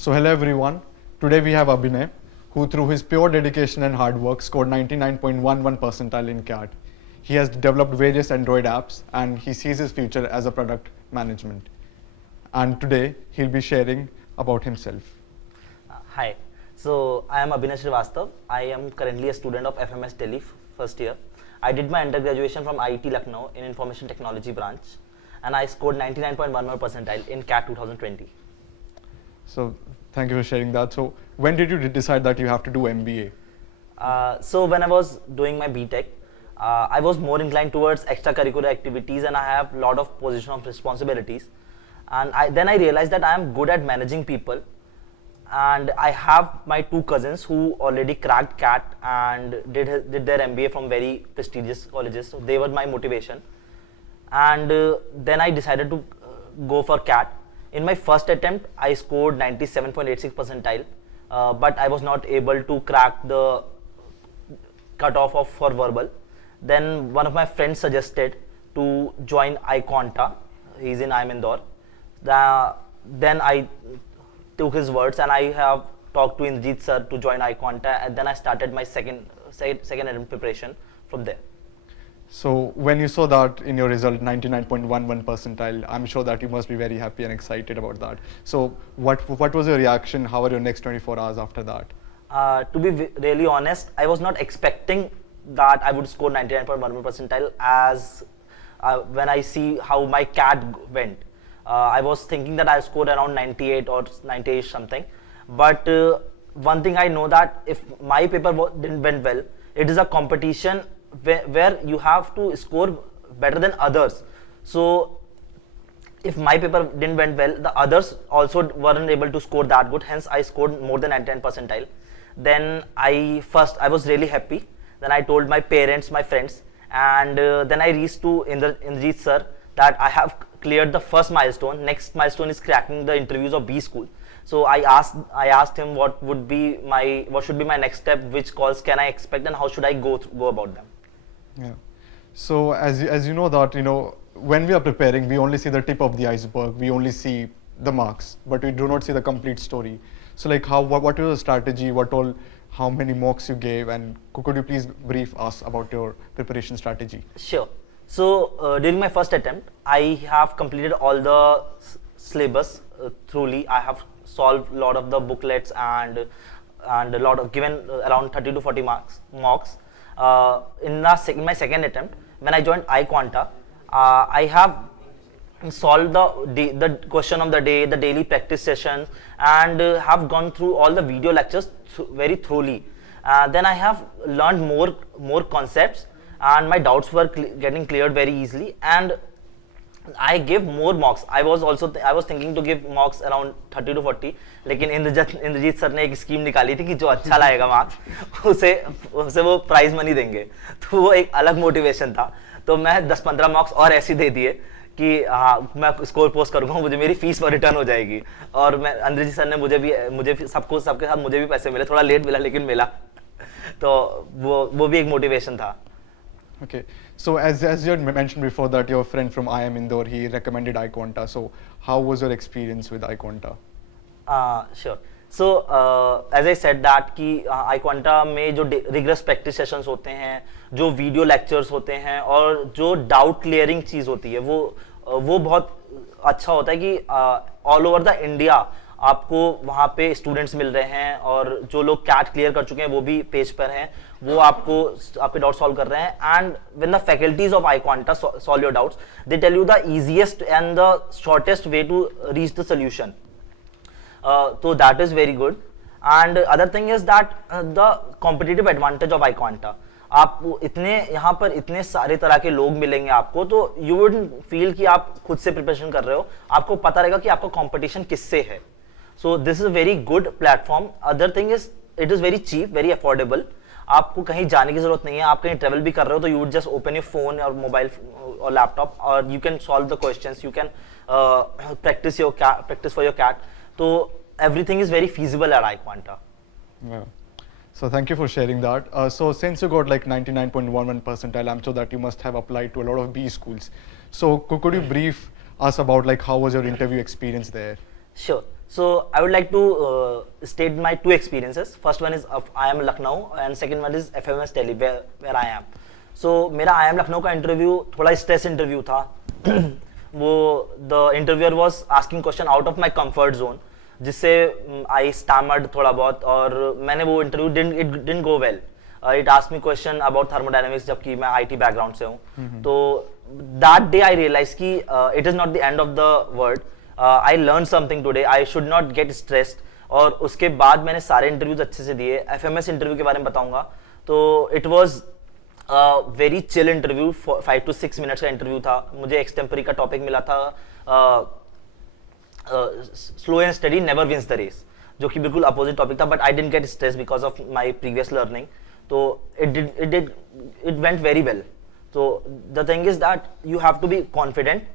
So hello everyone. Today we have Abhinay, who through his pure dedication and hard work scored 99.11 percentile in CAT. He has developed various Android apps and he sees his future as a product management. And today he'll be sharing about himself. Hi, so I am Abhinay Srivastav. I am currently a student of FMS Delhi first year. I did my undergraduation from IIT Lucknow in Information Technology branch and I scored 99.11 percentile in CAT 2020. So thank you for sharing that. So when did you decide that you have to do MBA? So when I was doing my BTech, I was more inclined towards extracurricular activities and I have a lot of position of responsibilities. And then I realized that I am good at managing people. And I have my two cousins who already cracked CAT and did their MBA from very prestigious colleges. So they were my motivation. And then I decided to go for CAT. In my first attempt, I scored 97.86 percentile, but I was not able to crack the cutoff for verbal. Then one of my friends suggested to join iQuanta. He's in IIM Indore. Then I took his words and I have talked to Indrajit sir to join iQuanta, and then I started my second attempt preparation from there. So when you saw that in your result 99.11 percentile, I'm sure that you must be very happy and excited about that. So what was your reaction? How were your next 24 hours after that? To be really honest, I was not expecting that I would score 99.11 percentile as when I see how my CAT went. I was thinking that I scored around 98 or 98 something. But one thing I know that if my paper didn't went well, it is a competition where you have to score better than others. So if my paper didn't went well, the others also weren't able to score that good. Hence, I scored more than 99 percentile. Then I was really happy. Then I told my parents, my friends, and then I reached to Indrajit sir that I have cleared the first milestone. Next milestone is cracking the interviews of B school. So I asked him what should be my next step, which calls can I expect, and how should I go about them. Yeah. So as you know that when we are preparing, we only see the tip of the iceberg. We only see the marks, but we do not see the complete story. So like what was the strategy? How many mocks you gave, and could you please brief us about your preparation strategy? Sure. So during my first attempt, I have completed all the syllabus thoroughly. I have solved a lot of the booklets and a lot of given around 30 to 40 mocks. In my second attempt, when I joined iQuanta, I have solved the question of the day, the daily practice sessions, and have gone through all the video lectures very thoroughly. Then I have learned more concepts, and my doubts were getting cleared very easily, and I gave more mocks. I was thinking to give mocks around 30 to 40, लेकिन Indrajit sir ने एक scheme निकाली थी कि जो अच्छा लाएगा marks उसे वो प्राइज मनी देंगे, तो वो एक अलग मोटिवेशन था. तो मैं 10-15 मॉक्स और ऐसे दे दिए कि हाँ मैं स्कोर पोस्ट करूँगा, मुझे मेरी फीस पर रिटर्न हो जाएगी. और मैं इंद्रजीत सर ने मुझे सबके साथ मुझे भी पैसे मिले, थोड़ा लेट मिला लेकिन मिला. तो वो भी एक मोटिवेशन था. Okay, so as you had mentioned before that your friend from IIM Indore, he recommended iQuanta. So how was your experience with iQuanta? Sure. So as I said that कि iQuanta में जो rigorous practice sessions होते हैं, जो video lectures होते हैं और जो doubt clearing चीज़ होती है, वो बहुत अच्छा होता है कि all over the India आपको वहाँ पे स्टूडेंट्स मिल रहे हैं और जो लोग कैट क्लियर कर चुके हैं वो भी पेज पर हैं, वो आपके डाउट सॉल्व कर रहे हैं. And when the faculties of iQuanta solve your doubts, they tell you the easiest and the shortest way to reach the solution. तो that is very good. And other thing is that the competitive advantage of iQuanta. आप यहाँ पर इतने सारे तरह के लोग मिलेंगे आपको, तो यू वुडंट फील कि आप खुद से प्रिपरेशन कर रहे हो, आपको पता रहेगा कि आपका कंपटीशन किससे है. So this is a very good platform. Other thing is it is very cheap, very affordable. आपको कहीं जाने की जरूरत नहीं है, आप कहीं ट्रेवल भी कर रहे हो तो you would just open your phone or mobile or laptop, or you can solve the questions, you can practice for your CAT. So everything is very feasible at iQuanta. Yeah. So thank you for sharing that. So since you got like 99.11 percentile, I'm sure that you must have applied to a lot of B schools. So could you brief us about like how was your interview experience there? Sure. So I would like to state my two experiences. First one is of I am Lucknow and second one is FMS Delhi where I am. So मेरा I am Lucknow का interview थोड़ा stress interview था. वो the interviewer was asking question out of my comfort zone जिससे I stammered थोड़ा बहुत और मैंने वो interview didn't go well. It asked me question about thermodynamics जबकि मैं IT बैकग्राउंड से हूँ. तो that day I realized कि it is not the end of the world. I learned something today. I should not get stressed. और उसके बाद मैंने सारे इंटरव्यूज अच्छे से दिए. FMS इंटरव्यू के बारे में बताऊंगा. तो it was very chill interview. 5 to 6 minutes का इंटरव्यू था. मुझे एक्सटेम्परी का टॉपिक मिला था slow and steady never wins the race, जो कि बिल्कुल अपोजिट टॉपिक था. But I didn't get stress because of my previous learning. तो it went very well. So the thing is that you have to be confident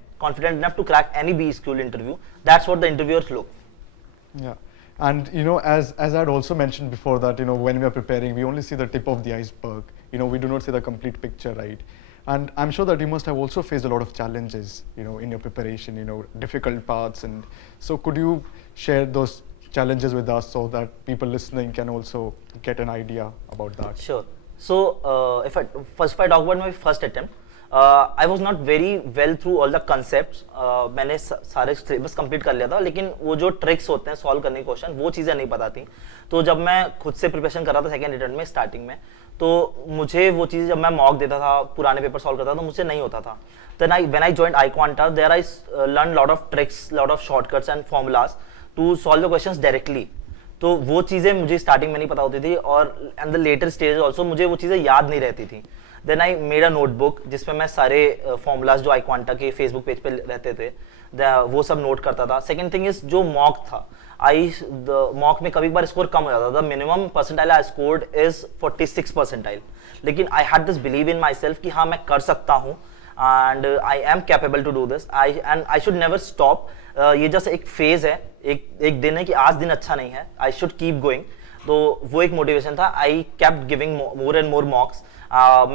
enough to crack any B school interview. That's what the interviewers look. Yeah, and you know, as I'd also mentioned before that, you know, when we are preparing, we only see the tip of the iceberg. You know, we do not see the complete picture, right? And I'm sure that you must have also faced a lot of challenges, you know, in your preparation. You know, difficult paths, and so could you share those challenges with us so that people listening can also get an idea about that? Sure. So if I talk about my first attempt, I was not very well through all the concepts. मैंने सारे syllabus complete कर लिया था, लेकिन वो जो tricks होते हैं सॉल्व करने के क्वेश्चन, वो चीज़ें नहीं पता थी. तो जब मैं खुद से प्रिपरेशन कर रहा था सेकेंड अटेम्प्ट में स्टार्टिंग में, तो मुझे वो चीज़ जब मैं मॉक देता था, पुराने पेपर सॉल्व करता था, तो मुझसे नहीं होता था. Then when I joined iQuanta, there I learned lot of tricks, lot of shortcuts and formulas to solve the questions directly. तो वो चीज़ें मुझे स्टार्टिंग में नहीं पता होती थी, और and the later stage also मुझे वो चीज़ें याद नहीं रहती थी. Then I made a notebook जिसमें मैं सारे फॉर्मूलाज जो iQuanta के फेसबुक पेज पे रहते थे वो सब नोट करता था. सेकेंड थिंग इज जो मॉक था, मॉक में कभी बार स्कोर कम हो जाता था. The minimum percentile I scored is 46 percentile. लेकिन I had this believe in my self कि हाँ मैं कर सकता हूँ, and I am capable to do this. I should never stop. ये जस्ट एक फेज है, एक दिन है कि आज दिन अच्छा नहीं है, I should keep going. तो वो एक मोटिवेशन था. I kept giving more and more mocks.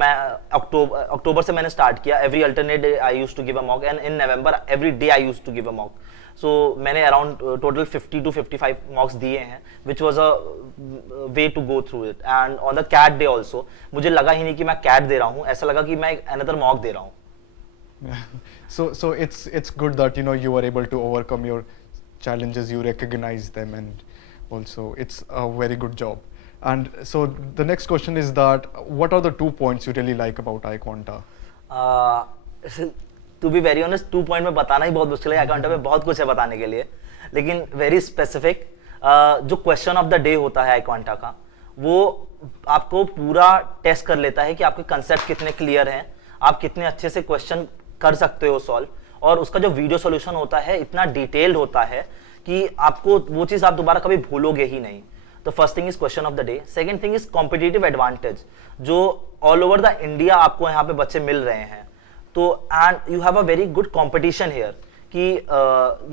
मैं अक्टूबर से मैंने स्टार्ट किया. Every alternate day I used to give a mock, and in November every day I used to give a mock. So मैंने around total 50 to 55 mocks दिए हैं, which was a way to go through it. And on the CAT day also, मुझे लगा ही नहीं कि मैं CAT दे रहा हूँ, ऐसा लगा कि मैं another mock दे रहा हूँ. So it's good that, you know, you were able to overcome your challenges, you recognize them, and also it's a very good job. And so the next question is that what are the 2 points you really like about iQuanta? To be very honest, 2 point में बताना ही बहुत मुश्किल है. iQuanta में बहुत कुछ है बताने के लिए, लेकिन very specific जो क्वेश्चन ऑफ द डे होता है iQuanta का, वो आपको पूरा टेस्ट कर लेता है कि आपके कंसेप्ट कितने क्लियर हैं, आप कितने अच्छे से क्वेश्चन कर सकते हो सॉल्व. और उसका जो वीडियो सॉल्यूशन होता है इतना डिटेल्ड होता है कि आपको वो चीज़ आप दोबारा कभी भूलोगे ही नहीं. तो first thing is question of the day. Second thing is competitive advantage, जो ऑल ओवर द इंडिया आपको यहाँ पे बच्चे मिल रहे हैं. तो and you have a very good competition here कि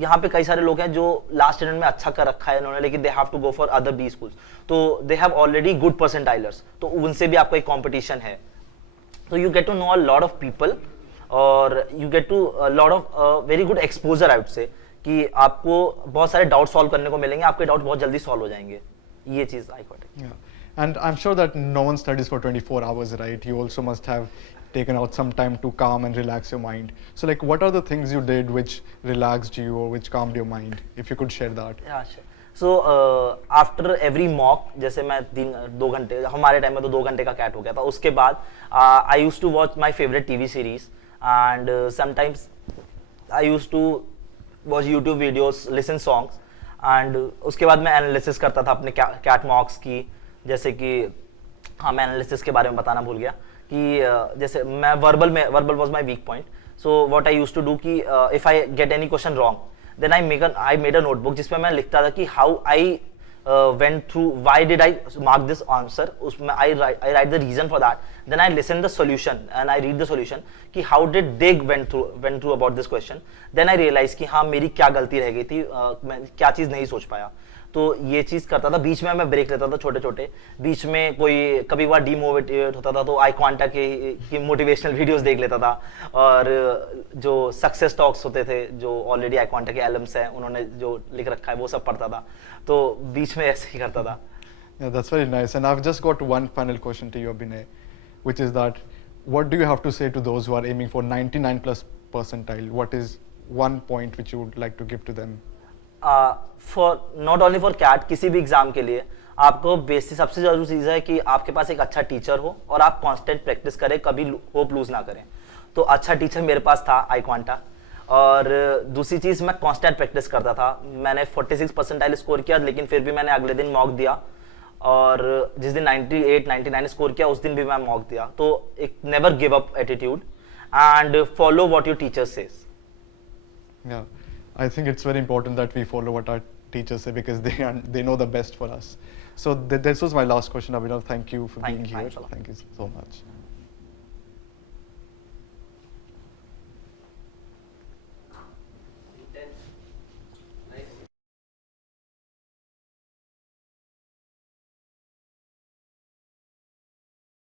यहाँ पे कई सारे लोग हैं जो लास्ट अटेम्प्ट में अच्छा कर रखा है इन्होंने, लेकिन they have to go for other B schools, तो they have already good percentilers, तो उनसे भी आपको एक कॉम्पिटिशन है. तो you get to know a lot of people, और you get to lot of very good exposure I would say, कि आपको बहुत सारे डाउट सॉल्व करने को मिलेंगे, आपके डाउट बहुत जल्दी सॉल्व हो जाएंगे. ये चीज I got it. And I'm sure that no one studies for 24 hours, right? You also must have taken out some time to calm and relax your mind. So like, what are the things you did which relaxed you or which calmed your mind? If you could share that. Yeah, sure. So after every mock, जैसे मैं 2 घंटे, हमारे time में तो 2 घंटे का cat हो गया था, उसके बाद I used to watch my favorite TV series, and sometimes I used to watch YouTube videos, listen songs, and उसके बाद मैं एनालिसिस करता था अपने कैट मॉक्स की. जैसे कि हाँ, मैं एनालिसिस के बारे में बताना भूल गया कि जैसे मैं verbal was my weak point. So what I used to do कि if I get any question wrong, then I made a notebook जिसमें मैं लिखता था कि how I went through, why did I mark this answer, उसमें I write the reason for that, then I listen the solution and I read the solution कि how did they went through about this question, then I realize कि हाँ मेरी क्या गलती रह गई थी, मैं क्या चीज़ नहीं सोच पाया. तो ये चीज करता था। बीच में मैं ब्रेक लेता था छोटे छोटे, बीच में कोई कभी बार डीमोटिवेट होता था तो आई क्वांटा की मोटिवेशनल वीडियोस देख लेता था, और जो सक्सेस टॉक्स होते थे जो ऑलरेडी आई क्वांटा के एलम्स हैं उन्होंने जो लिख रखा है वो सब पढ़ता था, तो बीच में ऐसे ही करता था। Yeah, that's very nice. And I've just got one final question to you, Abhinay, which is that what do you have to say to those who are aiming for 99 plus percentile? What is one point which you would like to give to them? For not only for CAT, किसी भी exam के लिए आपको basic सबसे जरूरी चीज है कि आपके पास एक अच्छा टीचर हो और आप कांस्टेंट प्रैक्टिस करें, कभी होप लूज ना करें। तो अच्छा टीचर मेरे पास था आई क्वांटा, और दूसरी चीज मैं कांस्टेंट प्रैक्टिस करता था। मैंने 46 परसेंटाइल स्कोर किया, लेकिन फिर भी मैंने अगले दिन मॉक दिया, और जिस दिन 98 99 स्कोर किया उस दिन भी मैं मॉक दिया। तो एक never give up attitude and follow what your teacher says. Yeah, I think it's very important that we follow what our teachers say because they know the best for us. So this was my last question, Abhinav. Thank you for being here. Thanks a lot. Thank you so much.